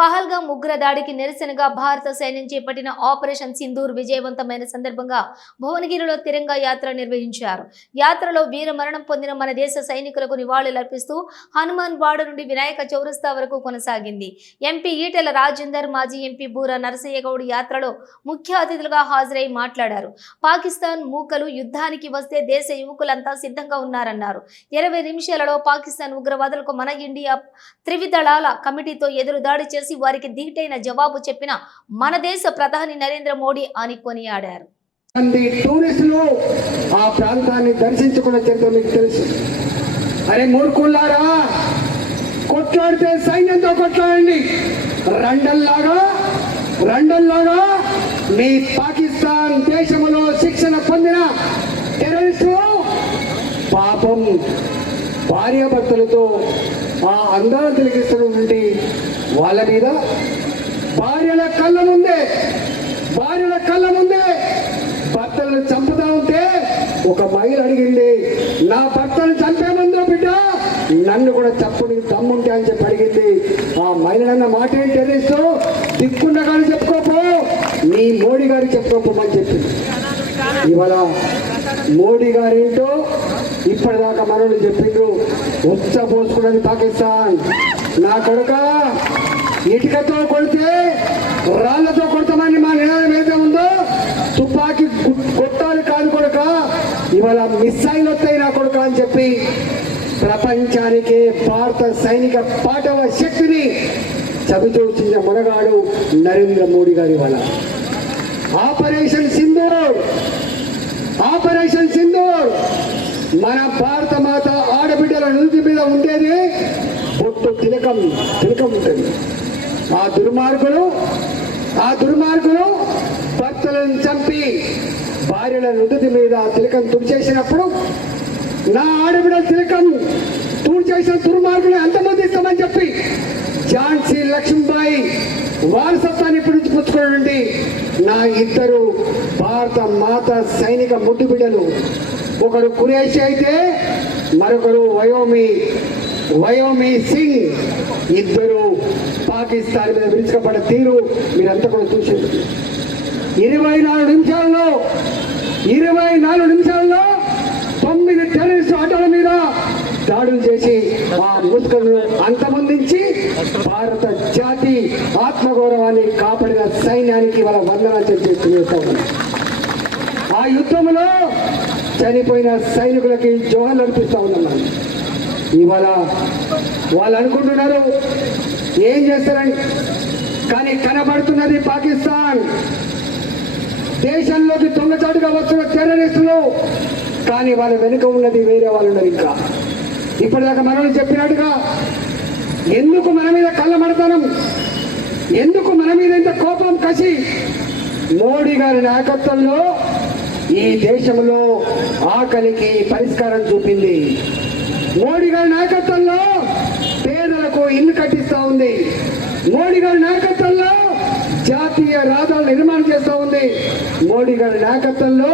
పహల్గా ఉగ్ర దాడికి నిరసనగా భారత సైన్యం చేపట్టిన ఆపరేషన్ సింధూర్ విజయవంతమైన సందర్భంగా భువనగిరిలో తిరంగా యాత్ర నిర్వహించారు. యాత్రలో వీర మరణం పొందిన మన దేశ సైనికులకు నివాళులర్పిస్తూ హనుమాన్ వాడ నుండి వినాయక చౌరస్తా వరకు కొనసాగింది. ఎంపీ ఈటెల రాజేందర్ మాజీ ఎంపీ బూర నరసయ్య గౌడ్ యాత్రలో ముఖ్య అతిథులుగా హాజరై మాట్లాడారు. పాకిస్తాన్ మూకలు యుద్ధానికి వస్తే దేశ యువకులంతా సిద్ధంగా ఉన్నారన్నారు. ఇరవై నిమిషాలలో పాకిస్తాన్ ఉగ్రవాదులకు మన ఇండియా త్రివిదళాల కమిటీతో ఎదురు దాడి చేసి వారికి ధీటైన జవాబు చెప్పిన మన దేశ ప్రధాని నరేంద్ర మోడీ అని కొనియాడారు. టూరిస్టులు ఆ ప్రాంతాన్ని దర్శించుకున్న చరిత్ర మీకు తెలుసు. అరే మూర్ఖుల్లారా? కొట్లాడితే సైన్యంతో కొట్లాడండి. రండల్లాగా రండల్లాగా మీ పాకిస్తాన్ దేశంలో శిక్షణ పొందిన టెర్రరిస్టులు పాపం భార్యాభర్తలతో ఆ అందాలు తిరిగిస్తున్నటువంటి వాళ్ళ మీద భార్యల కళ్ళ ముందే భార్యల కళ్ళ ముందే భర్తలను చంపుతా ఉంటే ఒక మహిళ అడిగింది నా భర్తను చంపేమందో బిడ్డ? నన్ను కూడా చంపు నీకు దమ్ముంటే అని చెప్పి అడిగింది. ఆ మహిళనన్న మాట ఏం తెలిస్తూ దిక్కున్న గారు చెప్పుకోపో నీ మోడీ గారికి చెప్పుకోపోమని చెప్పింది. ఇవాళ మోడీ గారేంటో ఇప్పటిదాకా మనల్ని చెప్పిండ్రు. ఉచ్చ పోసుకున్నది పాకిస్తాన్ నా కొడుక ఇటుకతో కొడితే రాళ్ళతో కొడతామని మా నినాదం ఏదో ఉందో తుపాకీ కొట్టాలి కాదు కొడుక. ఇవాళ మిస్సైల్ వస్తాయి నా కొడుక అని చెప్పి ప్రపంచానికి భారత సైనిక పాఠవ శక్తిని చవిచూచిన మొనగాడు నరేంద్ర మోడీ గారి ఇవాళ. ఆపరేషన్ సింధూర్! ఆపరేషన్ సింధూర్! మన భారత మాత ఆడబిడ్డల నుదుటి మీద ఉండేది బొట్టు తిలకం తిలకం ఉంటుంది. ఆ దుర్మార్గులు ఆ దుర్మార్గులు భర్తలను చంపి భార్యల నుదుటి మీద తిలకం తుడిచేసినప్పుడు నా ఆడబిడ తిలకం తుడిచేసిన దుర్మార్గులు ఎంతమంది ఇస్తామని చెప్పి ఝాన్సీ లక్ష్మీబాయి వారసత్వాన్ని ఇప్పుడు నుంచి పుచ్చుకోండి నా ఇద్దరు భారత మాత సైనిక ముద్దు బిడ్డలు. ఒకడు కురేషి అయితే మరొకరు వయోమి వయోమి సింగ్. ఇద్దరు పాకిస్తాన్ మీద విరుచుకపడ్డ తీరు మీరంతా కూడా చూసింది ఇరవై నాలుగు నిమిషాల్లో ఇరవై నాలుగు నిమిషాల్లో తొమ్మిది టెర్రరిస్ట్ ఆటోల మీద దాడులు చేసి ఆ ముసుకలను అంతమొందించి భారత జాతి ఆత్మగౌరవాన్ని కాపాడిన సైన్యానికి వాళ్ళ వందన చేస్తూ ఆ యుద్ధంలో చనిపోయిన సైనికులకి జోహన్ అనిపిస్తూ ఉన్నాం ఇవాళ వాళ్ళు అనుకుంటున్నారు ఏం చేస్తారని కానీ కనబడుతున్నది పాకిస్తాన్. దేశంలోకి దొంగచాటుగా వస్తున్న టెర్రరిస్టులు కానీ వాళ్ళ వెనుక ఉన్నది వేరే వాళ్ళు ఉన్నారు ఇంకా. ఇప్పటిదాకా మనల్ని చెప్పినట్టుగా ఎందుకు మన మీద కళ్ళమడతనం? ఎందుకు మన మీద ఇంత కోపం కసి? మోడీ గారి నాయకత్వంలో ఈ దేశంలో ఆకలికి పరిష్కారం చూపింది. మోడీ గారి నాయకత్వంలో పేదలకు ఇల్లు కట్టి ఉంది. మోడీ గారి నాయకత్వంలో జాతీయ రహదారులు నిర్మాణం చేస్తూ ఉంది. మోడీ గారి నాయకత్వంలో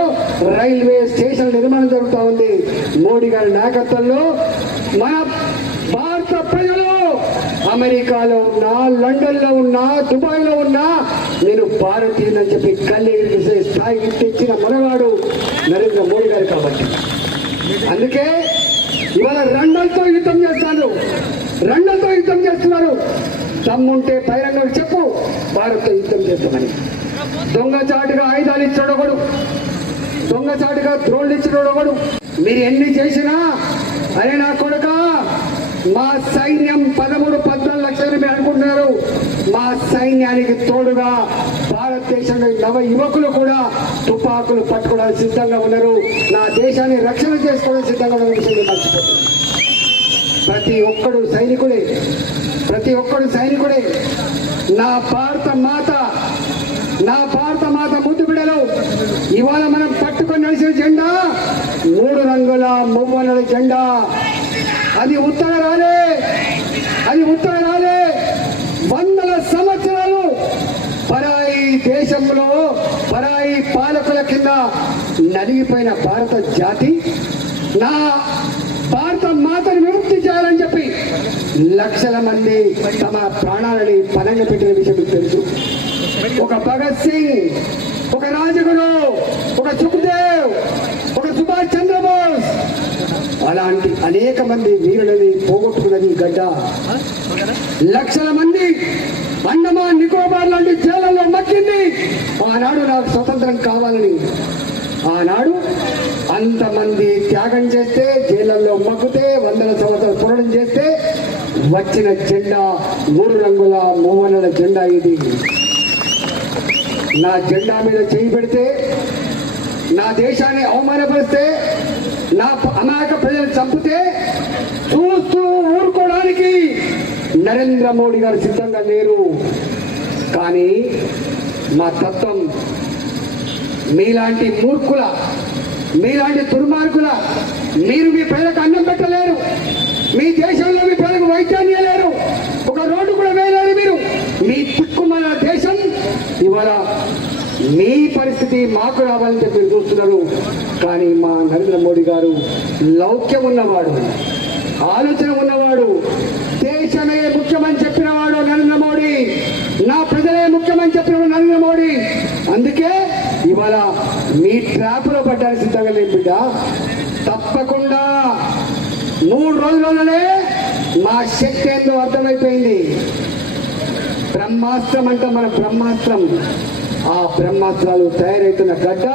రైల్వే స్టేషన్ నిర్మాణం జరుగుతూ ఉంది. మోడీ గారి నాయకత్వంలో మన భారత ప్రజలు అమెరికాలో ఉన్నా లండన్లో ఉన్నా దుబాయ్లో ఉన్నా నేను భారతీయుని చెప్పి కళ్ళు స్థాయి స్థాయికి తెచ్చిన మనవాడు నరేంద్ర మోడీ గారు కాబట్టి. అందుకే ఇవాళ రండలతో యుద్ధం చేస్తాను రండలతో యుద్ధం చేస్తున్నారు దమ్ముంటే బహిరంగం చెప్పు. భారత్తో యుద్ధం చేస్తామని దొంగచాటుగా ఆయుధాలు ఇచ్చాడు దొంగచాటుగా ద్రోళ్ళు ఇచ్చినాడు మీరు ఎన్ని చేసినా అరే నా కొడుక మా సైన్యం పదమూడు పద్నాలుగు లక్షలు మీరు అనుకుంటున్నారు. మా సైన్యానికి తోడుగా భారతదేశంలో నవ యువకులు కూడా తుపాకులు పట్టుకోవడానికి సిద్ధంగా ఉన్నారు. నా దేశాన్ని రక్షణ చేసుకోవడానికి సిద్ధంగా ఉన్న విషయం ప్రతి ఒక్కడు సైనికుడే. ప్రతి ఒక్కడు సైనికుడే. నా భారత మాత నా భారత మాత ముద్దు బిడలు ఇవాళ మనం పట్టుకొని నడిచిన జెండా మూడు రంగుల మువ్వల జెండా. అది ఉత్తర రాలే. అది ఉత్తర రాలే. వందల సంవత్సరాలు పరాయి దేశంలో పరాయి పాలకుల కింద నలిగిపోయిన భారత జాతి నా భారత మాతను విముక్తి చేయాలని చెప్పి లక్షల మంది తమ ప్రాణాలని పనంగా పెట్టిన విషయం మీకు తెలుసు. ఒక భగత్ సింగ్ ఒక రాజగురు ఒక సుఖదేవ్ ఒక సుభాష్ చంద్రబోస్ అలాంటి అనేక మంది వీరులని పోగొట్టుకున్నది గడ్డ. లక్షల మంది అండమాన్ నికోబార్ లాంటి జైలలో మక్కింది ఆనాడు నాకు స్వతంత్రం కావాలని ఆనాడు అంతమంది త్యాగం చేస్తే జైళ్ళల్లో మగ్గితే వందల సంవత్సరాలు పురణం చేస్తే వచ్చిన జెండా మూడు రంగుల మూవన్నల జెండా ఇది. నా జెండా మీద చేయి పెడితే నా దేశాన్ని అవమానపరిస్తే నా అమాయక ప్రజలు చంపితే చూస్తూ ఊరుకోవడానికి నరేంద్ర మోడీ గారు సిద్ధంగా లేరు. కానీ మా తత్వం మీలాంటి మూర్ఖుల మీలాంటి దుర్మార్గుల మీరు మీ పేదకు అన్నం పెట్టలేరు. మీ దేశంలో మీ ప్రజలకు వైద్యాన్ని లేరు ఒక రోడ్డు కూడా వేయలేరు మీరు. మీ తిక్కుమల దేశం ఇవాళ మీ పరిస్థితి మాకు రావాలని చెప్పి చూస్తున్నారు. కానీ మా నరేంద్ర మోడీ గారు లౌక్యం ఉన్నవాడు ఆలోచన ఉన్నవాడు దేశమే ముఖ్యమంత్రి చెప్పినవాడు నరేంద్ర మోడీ నా ప్రజలే ముఖ్యమని చెప్పిన నరేంద్ర మోడీ అందుకే ఇవాళ మీ ట్రాప్లో సిద్ధంగా లేని బిడ్డ. తప్పకుండా మూడు రోజులలోనే మా శక్తి ఏందో అర్థమైపోయింది. బ్రహ్మాస్త్రం అంటే మన బ్రహ్మాస్త్రం. ఆ బ్రహ్మాస్త్రాలు తయారవుతున్న గడ్డ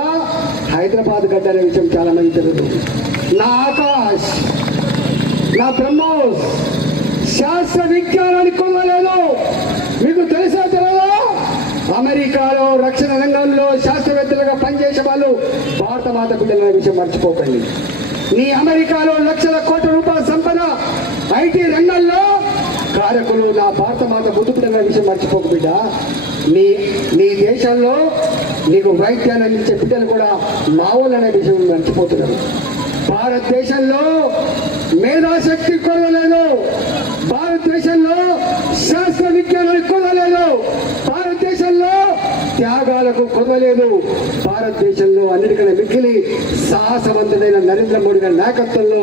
హైదరాబాద్ గడ్డ అనే విషయం చాలా మంది తెలుసు. నా ఆకాశ్ నా బ్రహ్మోస్ శాస్త్ర విజ్ఞానానికి కొనలేదు అమెరికాలో రక్షణ రంగంలో శాస్త్రవేత్తలుగా పనిచేసే వాళ్ళు భారత మాత బిడ్డల విషయం మర్చిపోకండి. నీ అమెరికాలో లక్షల కోట్ల రూపాయల సంపద ఐటీ రంగంలో కారకులు నా భారత మాత ముద్దు విషయం మర్చిపోకు బిడ్డ. నీ నీ దేశంలో నీకు వైద్యాన్ని అందించే బిడ్డలు కూడా మావులు అనే విషయం మర్చిపోతున్నారు. భారతదేశంలో మేధాశక్తి కొరవలేదు భారతదేశంలో శాస్త్ర విజ్ఞానానికి కొరవలేదు భారతదేశంలో త్యాగాలకు కొనలేదు భారతదేశంలో అన్నిటికన్నా మిక్కిలి సాహసవంతుడైన నరేంద్ర మోడీ గారి నాయకత్వంలో